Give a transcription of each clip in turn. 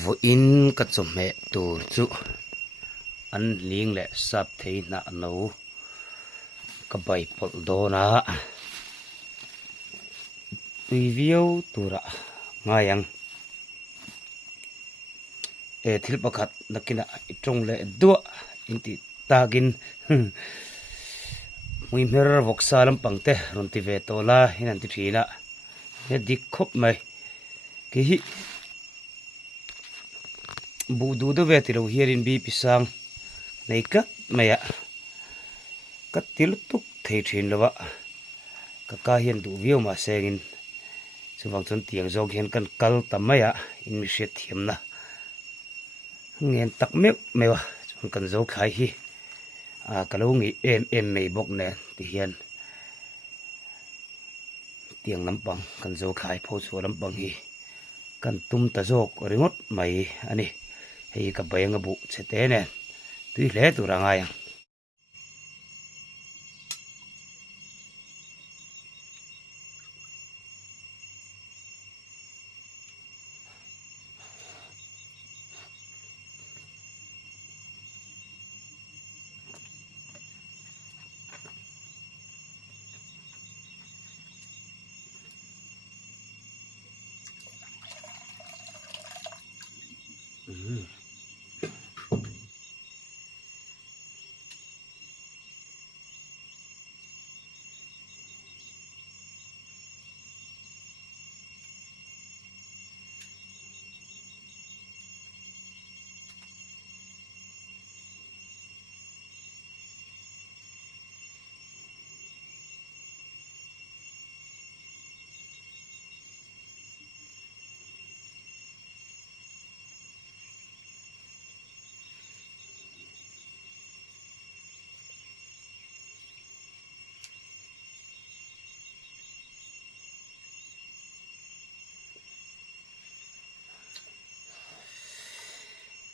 vô in ka chom me tur chu an ling le sap thei na no ka bai pol do na review tura ngayang thil pakhat nakina itong le dua inti tagin mui mer voksa lam pangte ronti ve tola hinan ti thina he dik khop mai ki hi bu du do ve ti ro hierin bi pisang nei ka maya ka til tuk thei thin lawa ka hian du viu ma sengin chuwang chon tiang jog hian kan kal tamaya in mi hriat thiam na ngen tak mewa chon kan zo khai hi kalo ngi em mei bok ne ti hian tiang lampang kan zo khai pho chu lampang hi kan tum ta jok ringot mai ani hei ka bayanga bu chete ne tui hle tu ranga yang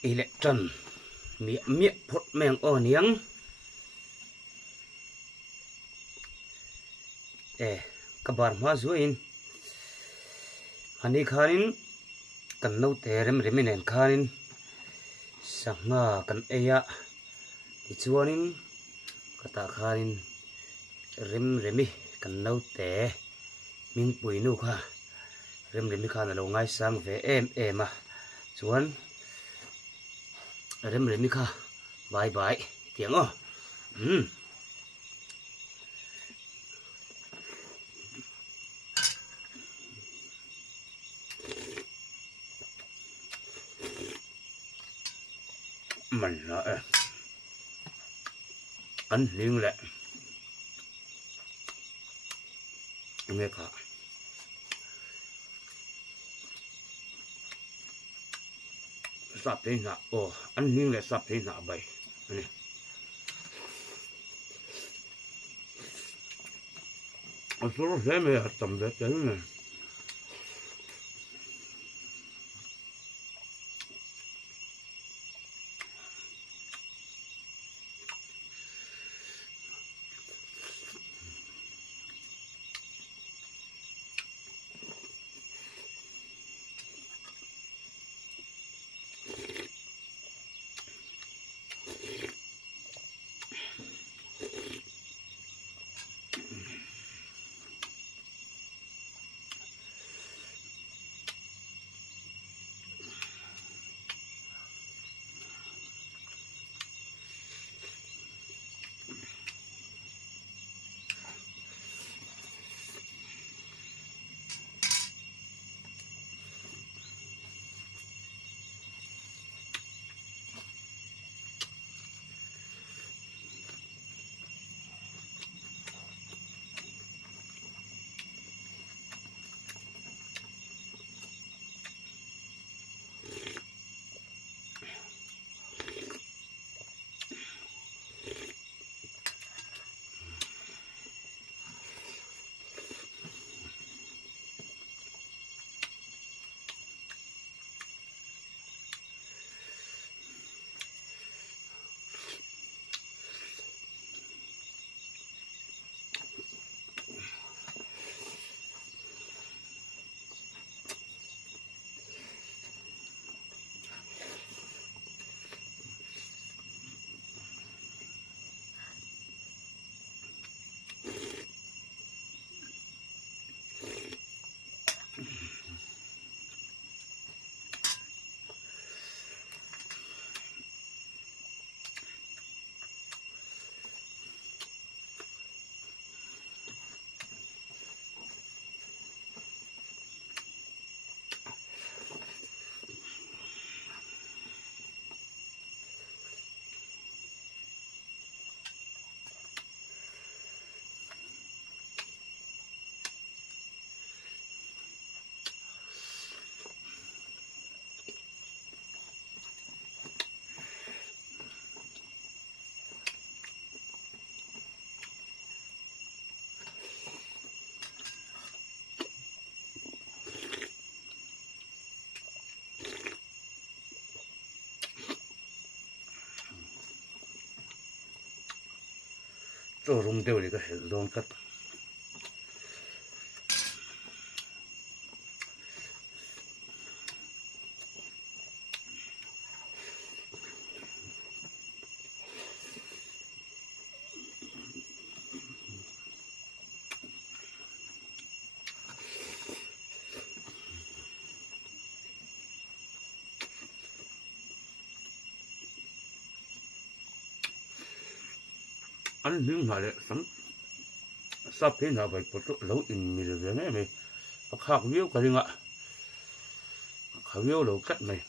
electron mi phot meng o niang kabar ma zuin ani khanin kan no te rem reminen khanin sanga kan eya ti chuanin kata khanin remi kan no te ming pui nu kha remi khan lo ngai sang ve em a chuan remi kha bye bye tiang o mình nói anh liên lệ nghe cả sắp thế nào anh liên lệ sắp thế nào vậy này anh số thế mới tầm đấy thế này cho rung đều đi cái hệ lon cắt anh những mà lại sắm sắp thế nào vậy có chỗ lâu in mi được này mày khác view cái gì ngạ khác view lâu cắt mày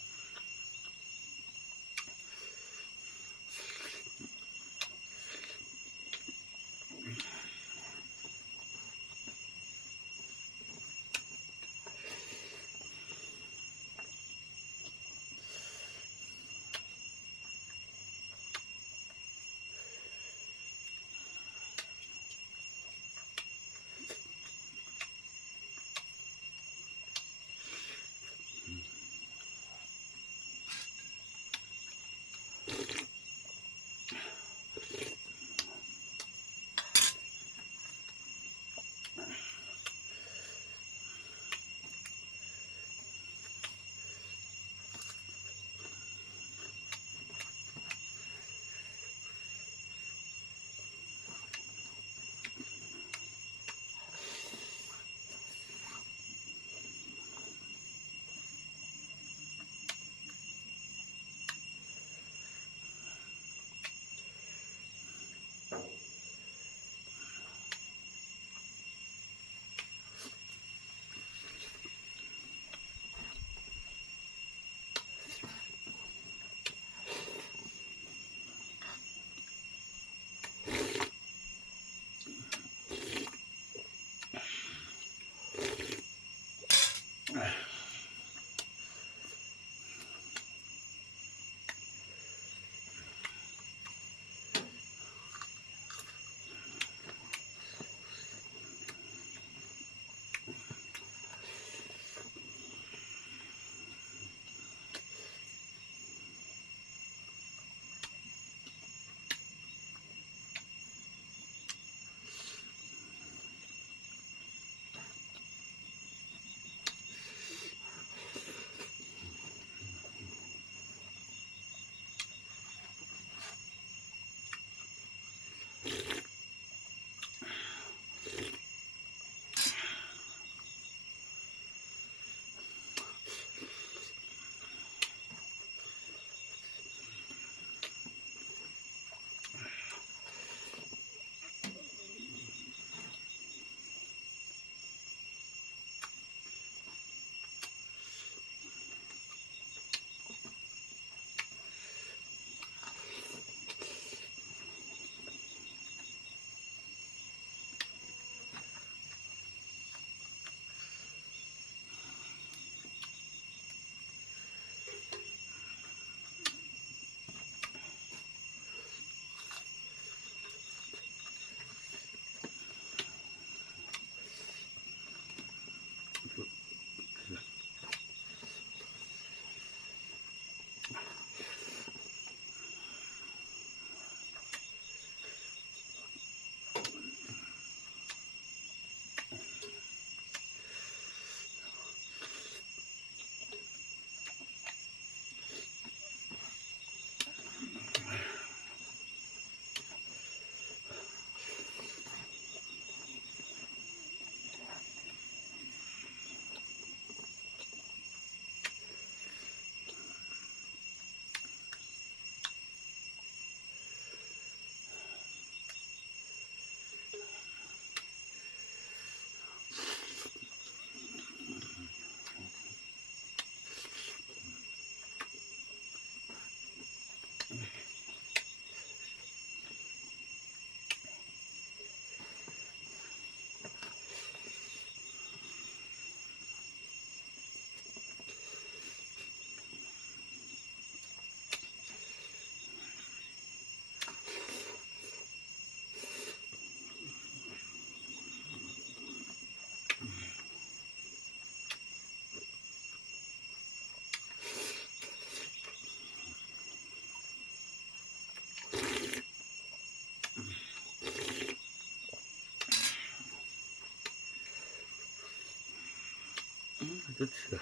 chút xíu.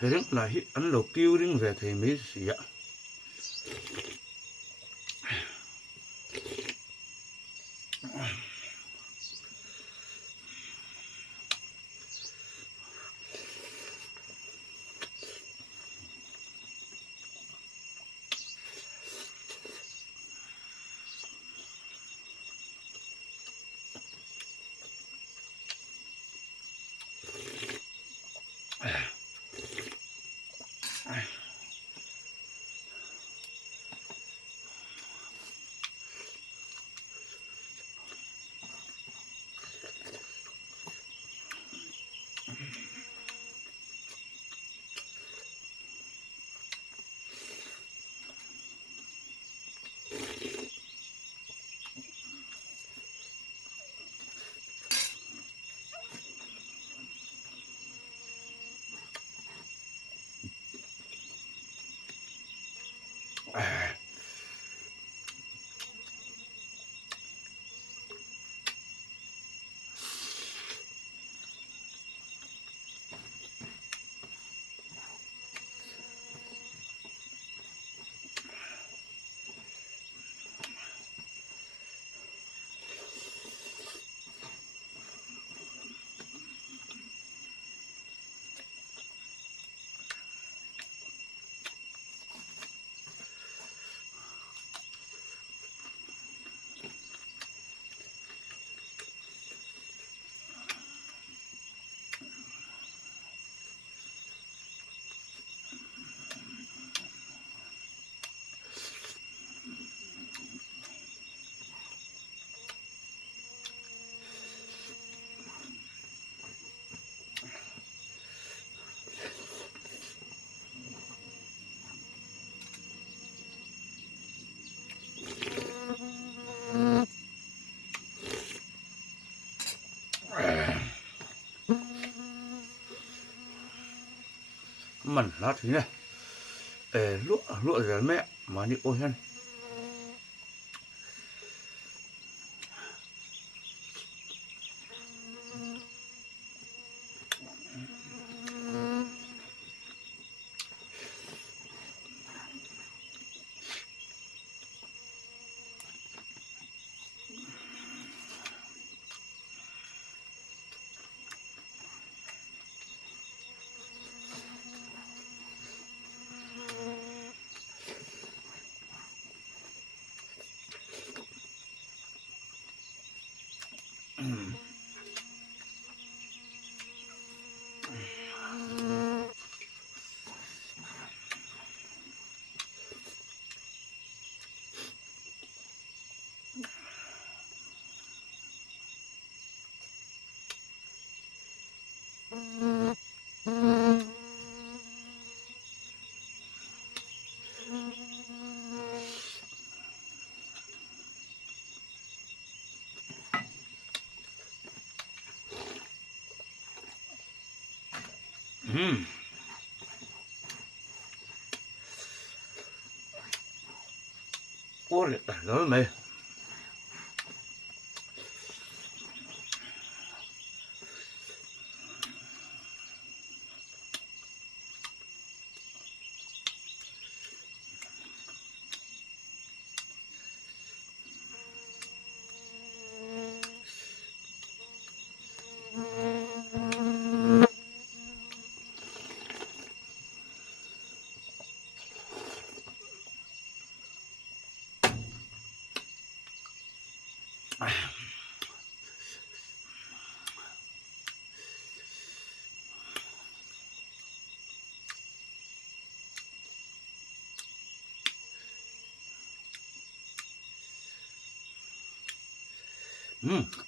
Thế là hít ăn lẩu kêu đến về thì mới gì ạ. Mình nó thế này. Lụa rồi mẹ mà đi ôi hen. Ôi, nó mày.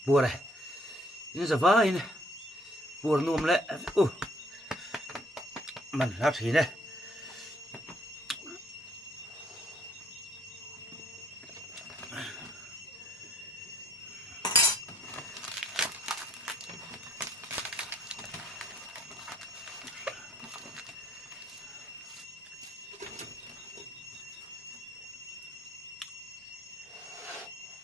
บัวเลยนี่สบายนะบัวนุ่มแล้วอู้มันรับทีนะ